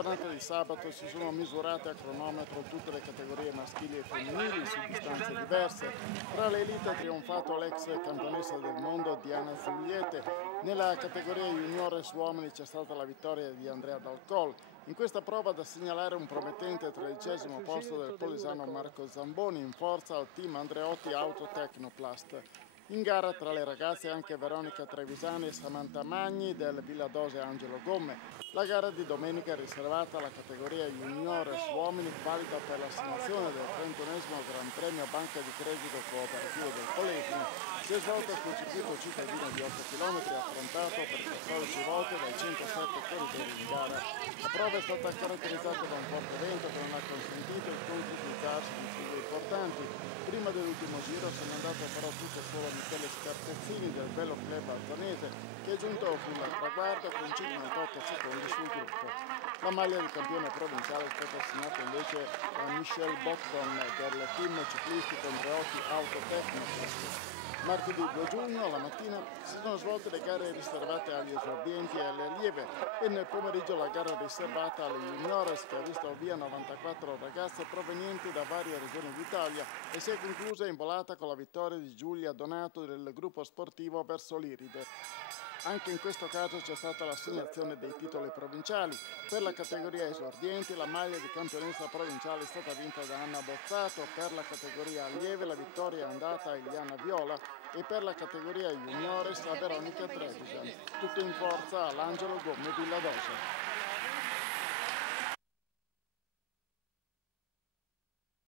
giornata di sabato si sono misurate a cronometro tutte le categorie maschili e femminili su distanze diverse. Tra le elite ha trionfato l'ex campionessa del mondo Diana Zuliete. Nella categoria juniores uomini c'è stata la vittoria di Andrea Dalcol. In questa prova da segnalare un promettente 13° posto del polesano Marco Zamboni in forza al team Andreotti Auto Tecnoplast. In gara tra le ragazze anche Veronica Trevisani e Samantha Magni del Villadose Angelo Gomme. La gara di domenica è riservata alla categoria juniores uomini, valida per l'assegnazione del 31° Gran Premio Banca di Credito Cooperativo del Polesine. Si è svolta sul circuito cittadino di 8 km affrontato per 14 volte dai 107 corridori in gara. La prova è stata caratterizzata da un forte vento che non ha consentito il concretizzarsi di figure importanti. Prima dell'ultimo giro se n'è andato però tutto solo Michele Scarpezzini del Velo Club Alzanese, che è giunto sul traguardo con 58 secondi sul gruppo. La maglia di campione provinciale è stata assegnata invece a Michel Botton del team ciclistico Andreotti Auto Tecnoplast. Martedì 2 giugno, alla mattina, si sono svolte le gare riservate agli esordienti e alle allieve e nel pomeriggio la gara riservata alle juniores che ha visto al via 94 ragazze provenienti da varie regioni d'Italia e si è conclusa in volata con la vittoria di Giulia Donato del gruppo sportivo Verso l'Iride. Anche in questo caso c'è stata l'assegnazione dei titoli provinciali. Per la categoria esordienti la maglia di campionessa provinciale è stata vinta da Anna Bozzato, per la categoria allieve la vittoria è andata a Iliana Viola e per la categoria juniores a Veronica Trevisan. Tutto in forza all'Angelo Gomme Villadose.